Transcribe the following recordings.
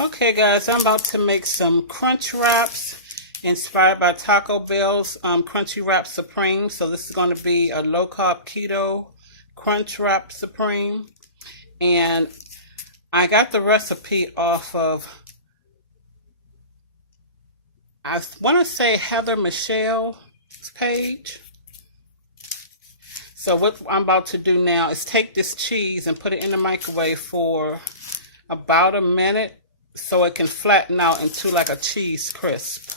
Okay guys, I'm about to make some crunch wraps inspired by Taco Bell's Crunchwrap Supreme. So this is going to be a low carb keto Crunchwrap Supreme. And I got the recipe off of, I want to say, Heather Michelle's page. So what I'm about to do now is take this cheese and put it in the microwave for about a minute so it can flatten out into like a cheese crisp.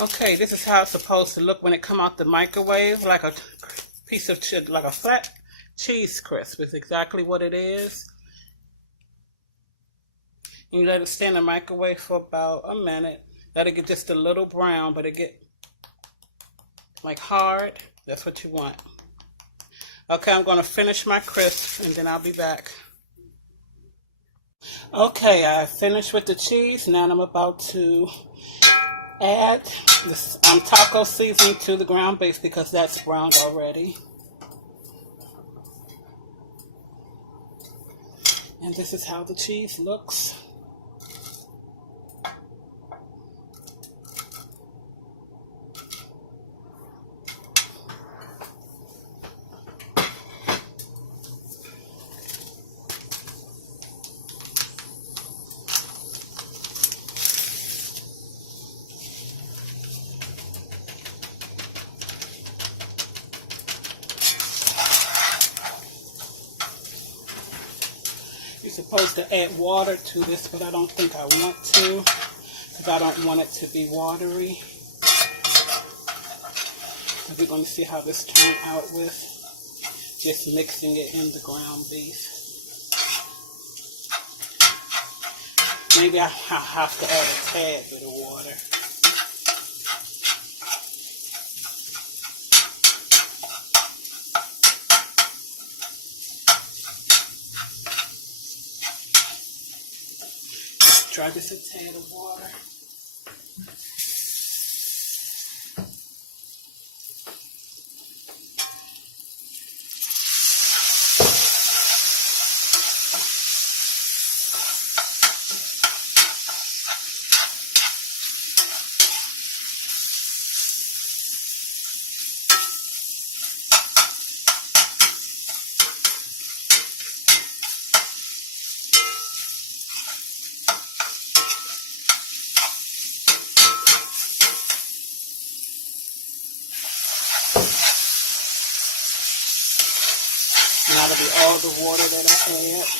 Okay, this is how it's supposed to look when it come out the microwave, like a piece of like a flat cheese crisp. It's exactly what it is. And you let it stay in the microwave for about a minute. Let it get just a little brown, but it get like hard. That's what you want. Okay, I'm going to finish my crisp and then I'll be back. Okay, I finished with the cheese. Now I'm about to add this taco seasoning to the ground beef because that's browned already. And this is how the cheese looks. You're supposed to add water to this, but I don't think I want to because I don't want it to be watery. So we're going to see how this turns out with just mixing it in the ground beef. Maybe I'll have to add a tad bit of water. Try just a tad of water. And that'll be all the water that I add.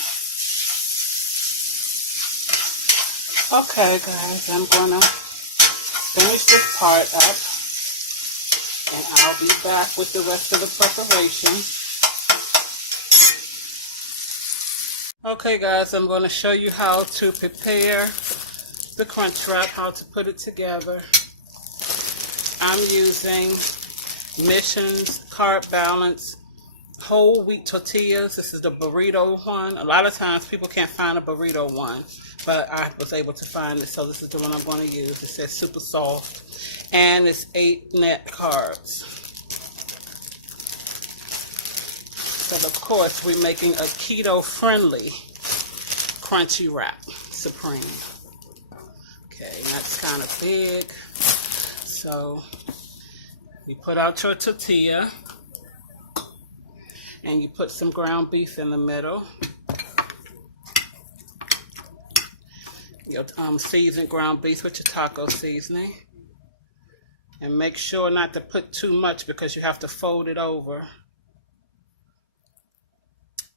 Okay guys, I'm gonna finish this part up and I'll be back with the rest of the preparation. Okay guys, I'm gonna show you how to prepare the crunch wrap, how to put it together. I'm using Mission's Carb Balance whole wheat tortillas. This is the burrito one. A lot of times people can't find a burrito one, but I was able to find it, so this is the one I'm going to use. It says super soft, and it's 8 net carbs. So of course we're making a keto-friendly crunchy wrap supreme. Okay, and that's kind of big. So you put out your tortilla. And you put some ground beef in the middle. Your seasoned ground beef with your taco seasoning. And make sure not to put too much because you have to fold it over.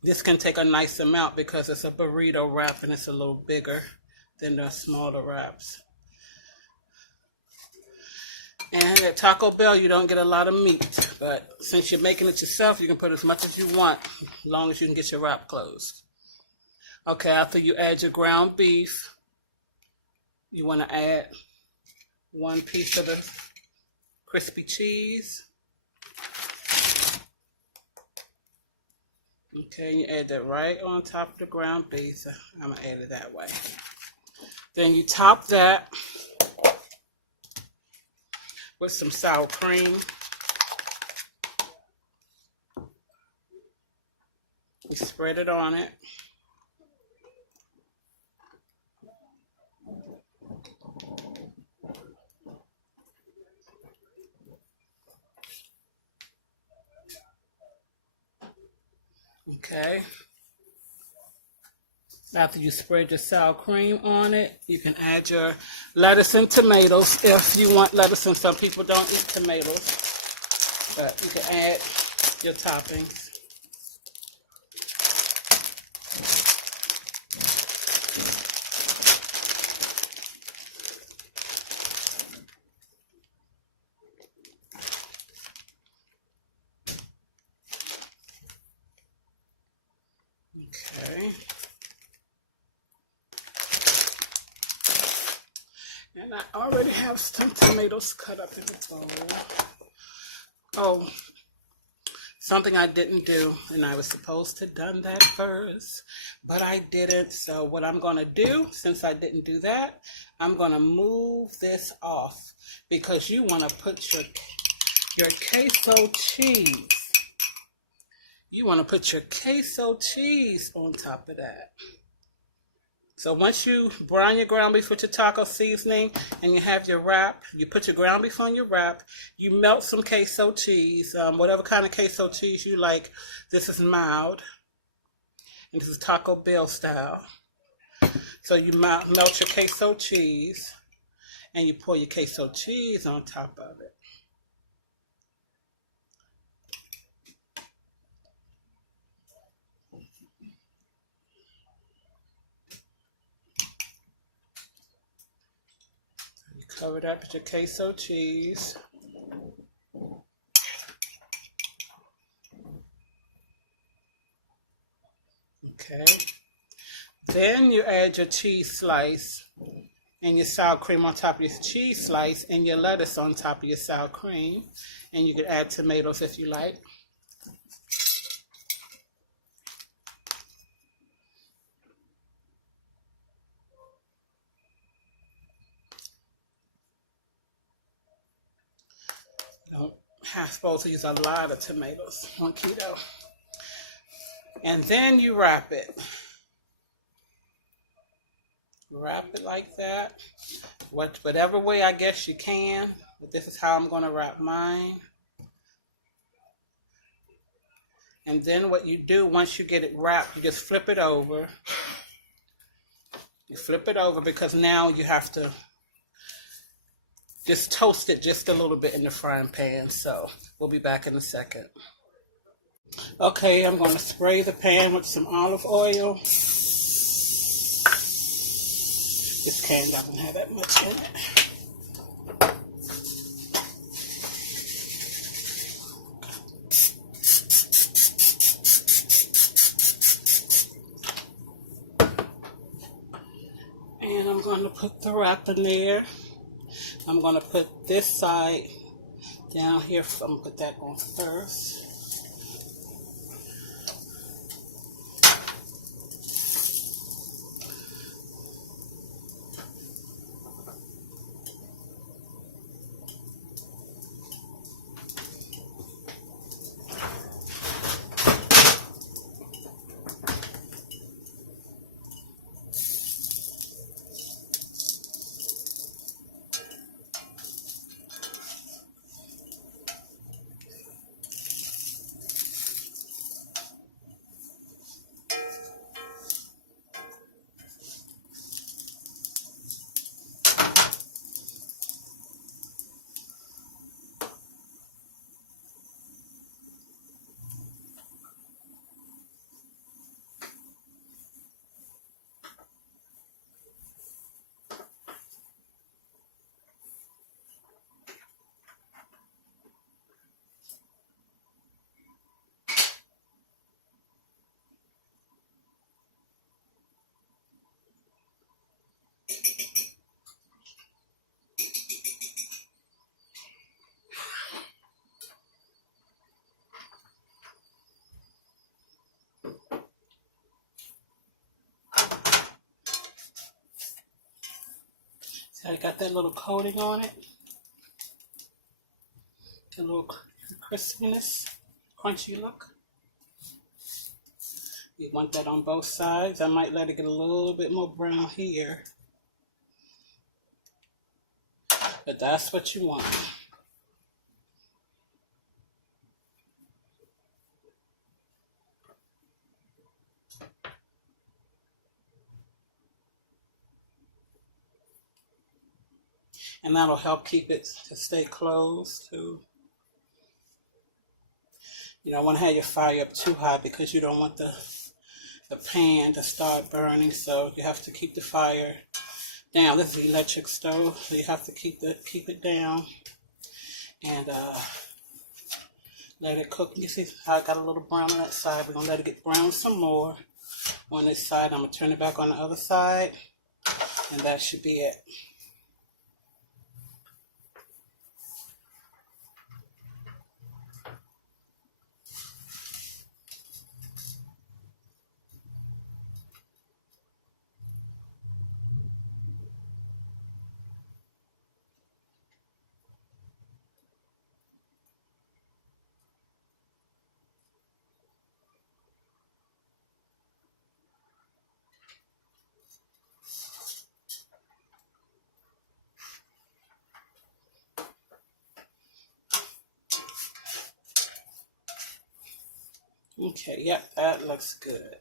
This can take a nice amount because it's a burrito wrap and it's a little bigger than the smaller wraps. And at Taco Bell, you don't get a lot of meat, but since you're making it yourself, you can put as much as you want, as long as you can get your wrap closed. Okay, after you add your ground beef, you want to add 1 piece of the crispy cheese. Okay, you add that right on top of the ground beef. I'm going to add it that way. Then you top that with some sour cream. You spread it on it. Okay. After you spread your sour cream on it, you can add your lettuce and tomatoes if you want lettuce, and some people don't eat tomatoes. But you can add your toppings. Okay. And I already have some tomatoes cut up in the bowl. Oh, something I didn't do, and I was supposed to have done that first, but I didn't. So what I'm going to do, since I didn't do that, I'm going to move this off because you want to put your queso cheese. You want to put your queso cheese on top of that. So once you brown your ground beef with your taco seasoning and you have your wrap, you put your ground beef on your wrap, you melt some queso cheese, whatever kind of queso cheese you like. This is mild, and this is Taco Bell style. So you melt your queso cheese, and you pour your queso cheese on top of it. Cover it up with your queso cheese. Okay. Then you add your cheese slice and your sour cream on top of your cheese slice and your lettuce on top of your sour cream. And you can add tomatoes if you like. Don't have supposed to use a lot of tomatoes on keto. And then you wrap it. Wrap it like that. Whatever way I guess you can. But this is how I'm going to wrap mine. And then what you do, once you get it wrapped, you just flip it over. You flip it over because now you have to just toast it just a little bit in the frying pan. So we'll be back in a second. Okay, I'm going to spray the pan with some olive oil. This can doesn't have that much in it. And I'm going to put the wrap in there. I'm going to put this side down here. I'm going to put that on first. So I got that little coating on it. A little crispiness, crunchy look. You want that on both sides. I might let it get a little bit more brown here. But that's what you want. and that'll help keep it to stay closed too. You don't want to have your fire up too high because you don't want the pan to start burning, so you have to keep the fire down. This is an electric stove, so you have to keep it down and let it cook. You see how I got a little brown on that side. We're gonna let it get brown some more on this side. I'm gonna turn it back on the other side, and that should be it. Okay, yep, that looks good.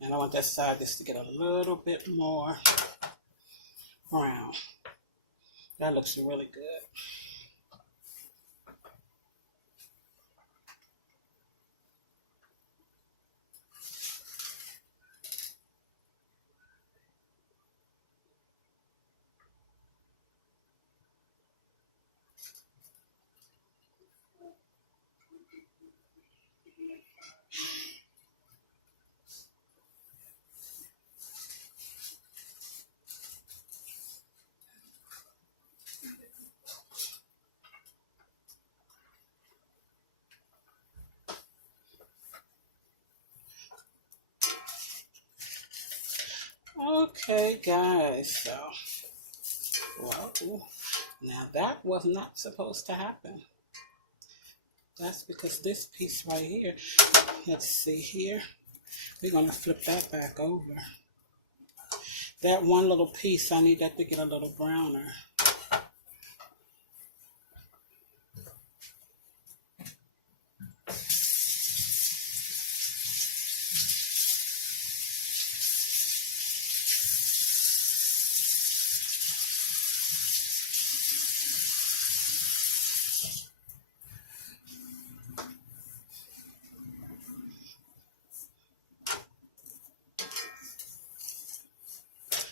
And I want that side just to get a little bit more brown. That looks really good. Okay, guys, so, well, now that was not supposed to happen. That's because this piece right here, let's see here, we're going to flip that back over. That one little piece, I need that to get a little browner.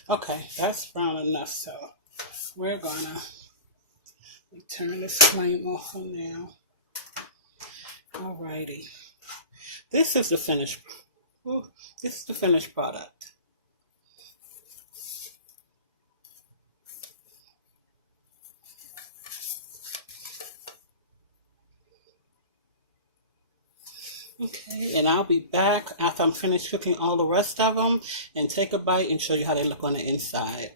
Okay, that's brown enough, so we're gonna turn this flame off for now. Alrighty, this is the finished. This is the finished product. Okay, and I'll be back after I'm finished cooking all the rest of them and take a bite and show you how they look on the inside.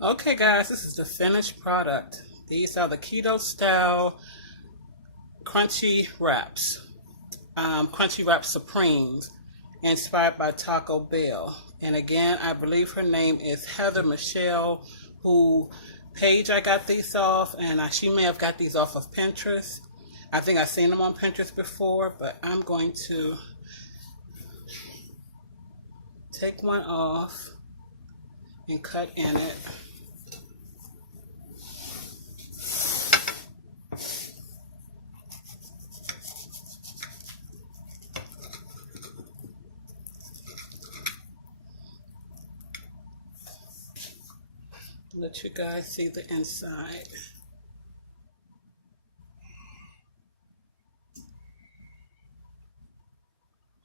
Okay guys, this is the finished product. These are the keto style crunchy wraps, Crunchwrap Supremes, inspired by Taco Bell. And again, I believe her name is Heather Michelle, who page I got these off, and she may have got these off of Pinterest. I think I've seen them on Pinterest before, but I'm going to take one off and cut in it. Let you guys see the inside.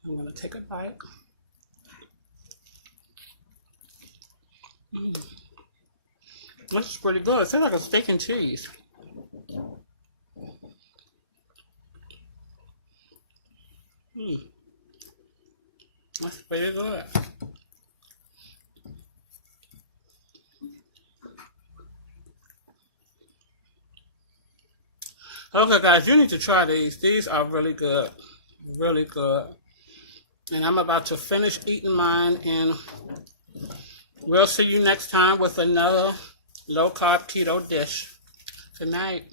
I'm going to take a bite. This is pretty good. It tastes like a steak and cheese. That's pretty good. Okay guys, you need to try these. These are really good. Really good. And I'm about to finish eating mine, and we'll see you next time with another low-carb keto dish. Good night.